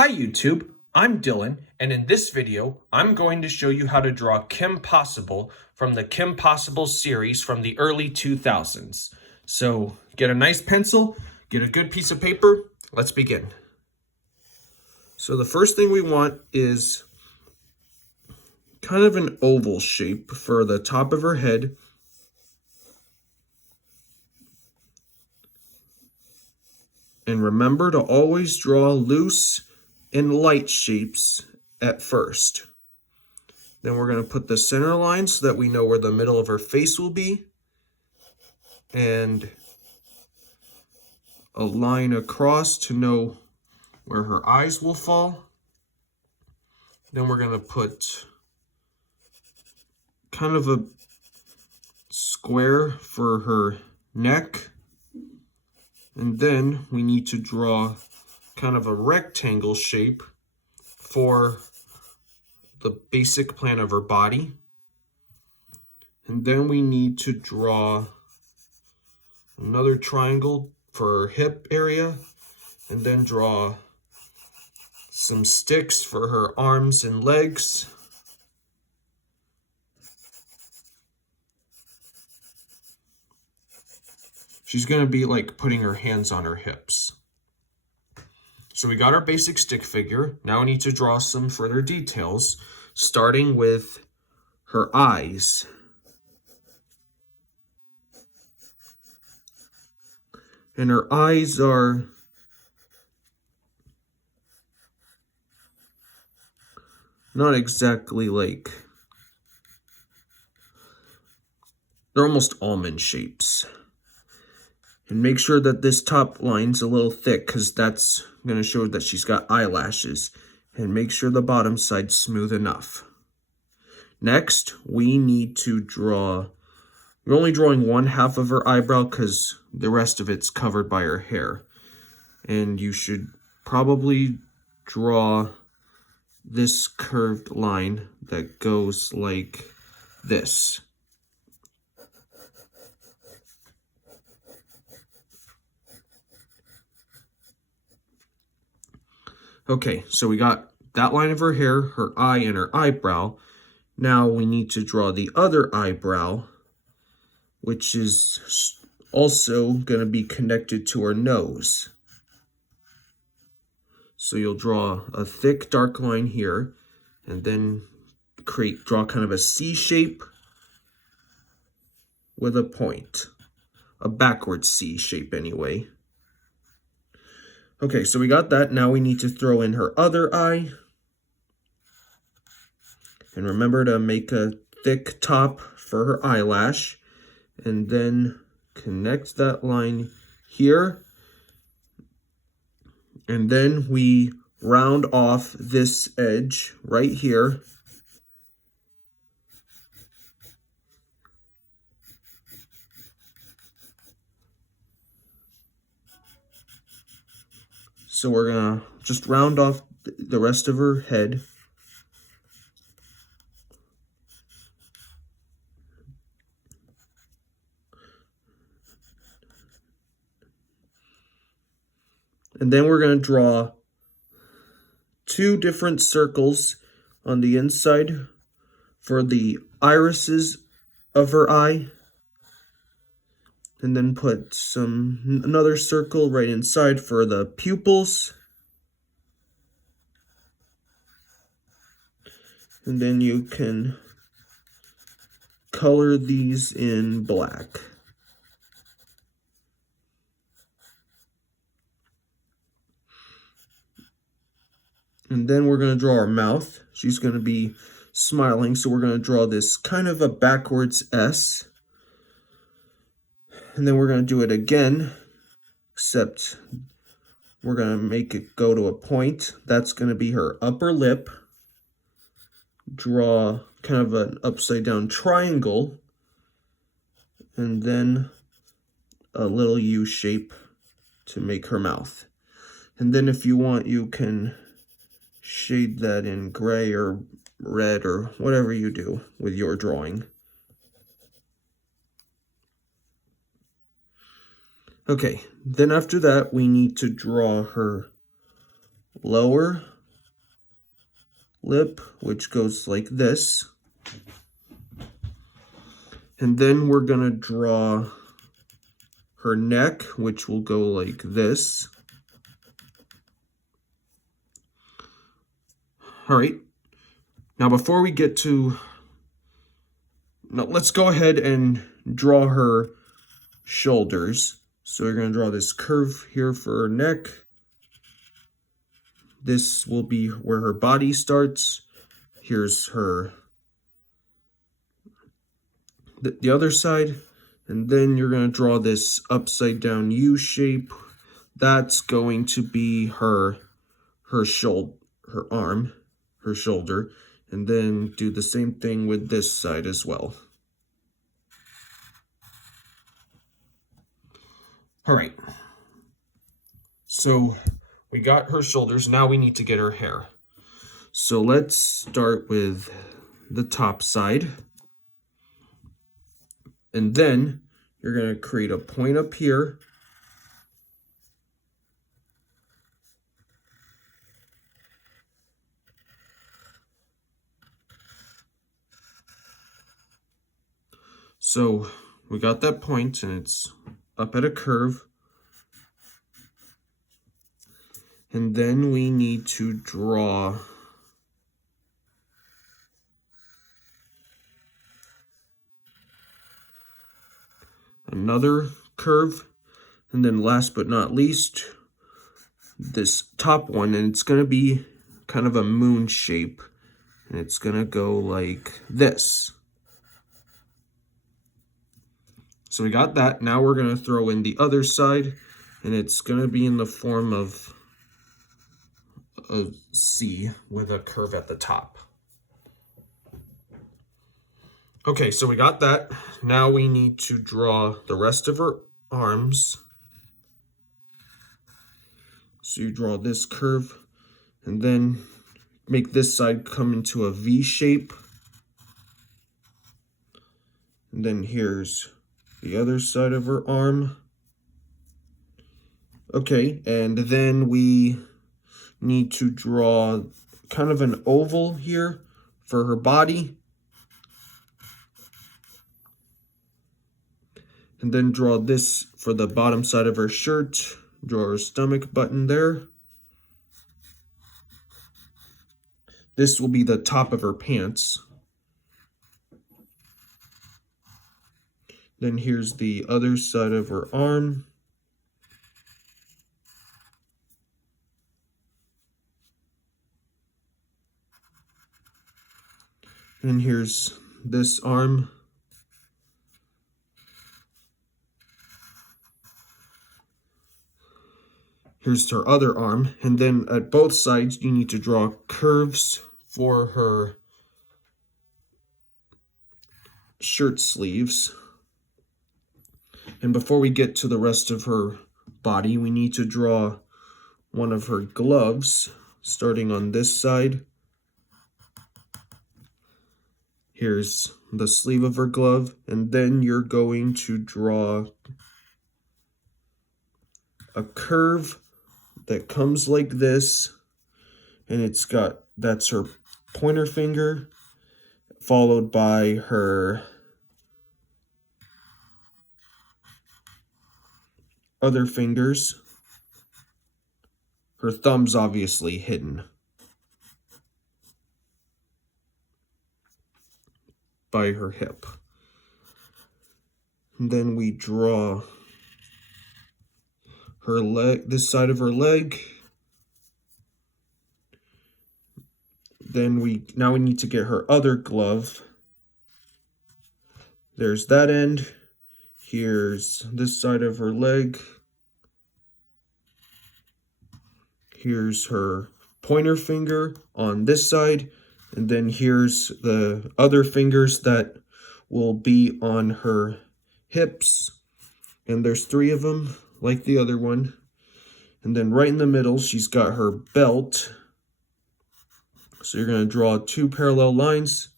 Hi YouTube, I'm Dylan, and in this video, I'm going to show you how to draw Kim Possible from the Kim Possible series from the early 2000s. So get a nice pencil, get a good piece of paper, let's begin. So the first thing we want is kind of an oval shape for the top of her head. And remember to always draw loose and light shapes at first. Then we're going to put the center line so that we know where the middle of her face will be. And a line across to know where her eyes will fall. Then we're going to put kind of a square for her neck. And then we need to draw kind of a rectangle shape for the basic plan of her body. And then we need to draw another triangle for her hip area, and then draw some sticks for her arms and legs. She's going to be like putting her hands on her hips. So we got our basic stick figure. Now we need to draw some further details, starting with her eyes. And her eyes are not exactly like, they're almost almond shapes. And make sure that this top line's a little thick because that's going to show that she's got eyelashes. And make sure the bottom side's smooth enough. Next, we need to draw, we're only drawing one half of her eyebrow because the rest of it's covered by her hair. And you should probably draw this curved line that goes like this. Okay, so we got that line of her hair, her eye, and her eyebrow. Now we need to draw the other eyebrow, which is also going to be connected to her nose. So you'll draw a thick dark line here, and then draw kind of a C shape with a point. A backward C shape anyway. Okay, so we got that. Now we need to throw in her other eye. And remember to make a thick top for her eyelash. And then connect that line here. And then we round off this edge right here. So we're going to just round off the rest of her head. And then we're going to draw two different circles on the inside for the irises of her eye. And then put another circle right inside for the pupils. And then you can color these in black. And then we're going to draw her mouth. She's going to be smiling, so we're going to draw this kind of a backwards S. And then we're going to do it again, except we're going to make it go to a point. That's going to be her upper lip. Draw kind of an upside down triangle. And then a little U shape to make her mouth. And then if you want, you can shade that in gray or red or whatever you do with your drawing. Okay, then after that, we need to draw her lower lip, which goes like this. And then we're going to draw her neck, which will go like this. All right. Now, before we get to... Now, let's go ahead and draw her shoulders. So we're going to draw this curve here for her neck. This will be where her body starts. Here's her... the other side. And then you're going to draw this upside down U shape. That's going to be her arm, her shoulder. And then do the same thing with this side as well. All right. So we got her shoulders. Now we need to get her hair. So let's start with the top side. And then you're going to create a point up here. So we got that point and it's up at a curve. And then we need to draw another curve. And then last but not least, this top one, and it's going to be kind of a moon shape. And it's going to go like this. So we got that. Now we're going to throw in the other side, and it's going to be in the form of a C with a curve at the top. Okay, so we got that. Now we need to draw the rest of her arms. So you draw this curve, and then make this side come into a V shape. And then here's the other side of her arm. Okay, and then we need to draw kind of an oval here for her body. And then draw this for the bottom side of her shirt. Draw her stomach button there. This will be the top of her pants. Then here's the other side of her arm. And here's this arm. Here's her other arm. And then at both sides, you need to draw curves for her shirt sleeves. And before we get to the rest of her body, we need to draw one of her gloves, starting on this side. Here's the sleeve of her glove, and then you're going to draw a curve that comes like this, and that's her pointer finger, followed by her other fingers. Her thumb's obviously hidden by her hip. And then we draw her leg, this side of her leg. Then now we need to get her other glove. There's that end. Here's this side of her leg. Here's her pointer finger on this side. And then here's the other fingers that will be on her hips. And there's 3 of them, like the other one. And then right in the middle, she's got her belt. So you're going to draw 2 parallel lines.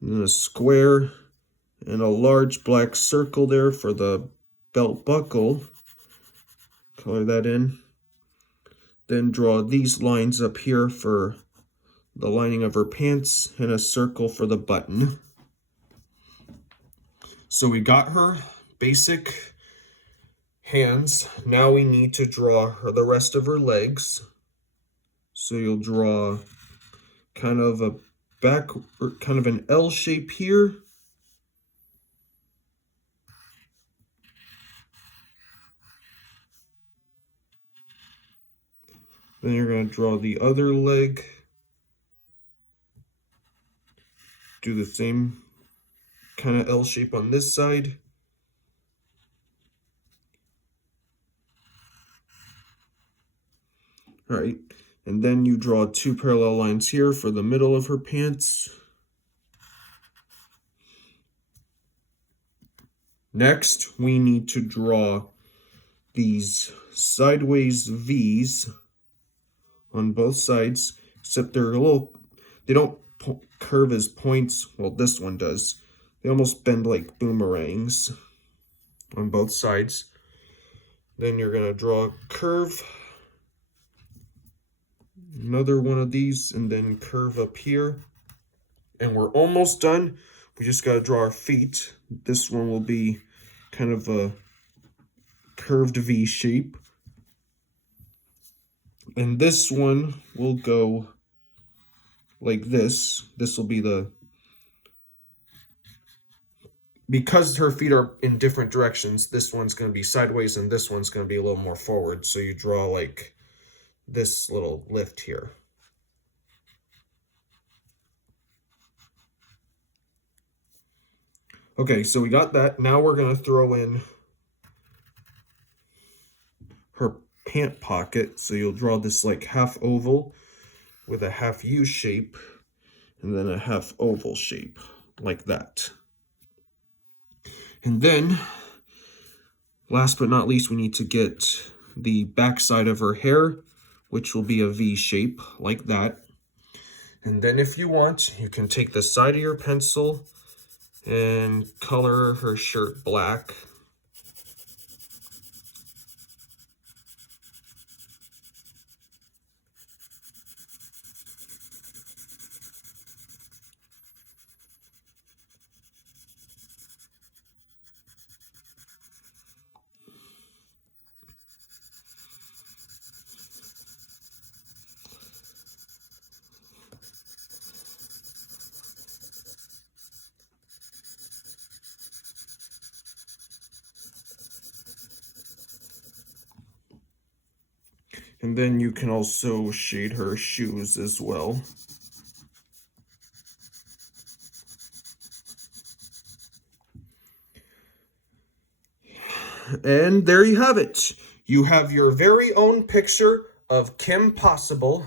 And then a square and a large black circle there for the belt buckle. Color that in. Then draw these lines up here for the lining of her pants, and a circle for the button. So we got her basic hands. Now we need to draw the rest of her legs. So you'll draw kind of a kind of an L shape here. Then you're going to draw the other leg. Do the same kind of L shape on this side. All right, and then you draw 2 parallel lines here for the middle of her pants. Next, we need to draw these sideways V's on both sides, except they don't curve as points. Well, this one does. They almost bend like boomerangs on both sides. Then you're going to draw a curve, another one of these, and then curve up here. And we're almost done. We just got to draw our feet. This one will be kind of a curved V shape. And this one will go like this. This will be because her feet are in different directions, this one's going to be sideways and this one's going to be a little more forward. So you draw like this little lift here. Okay, so we got that. Now we're going to throw in her pant pocket. So you'll draw this like half oval with a half U shape and then a half oval shape like that. And then, last but not least, we need to get the back side of her hair, which will be a V shape like that. And then if you want, you can take the side of your pencil and color her shirt black. And then you can also shade her shoes as well. And there you have it. You have your very own picture of Kim Possible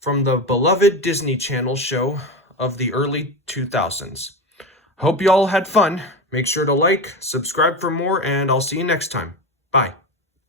from the beloved Disney Channel show of the early 2000s. Hope you all had fun. Make sure to like, subscribe for more, and I'll see you next time. Bye.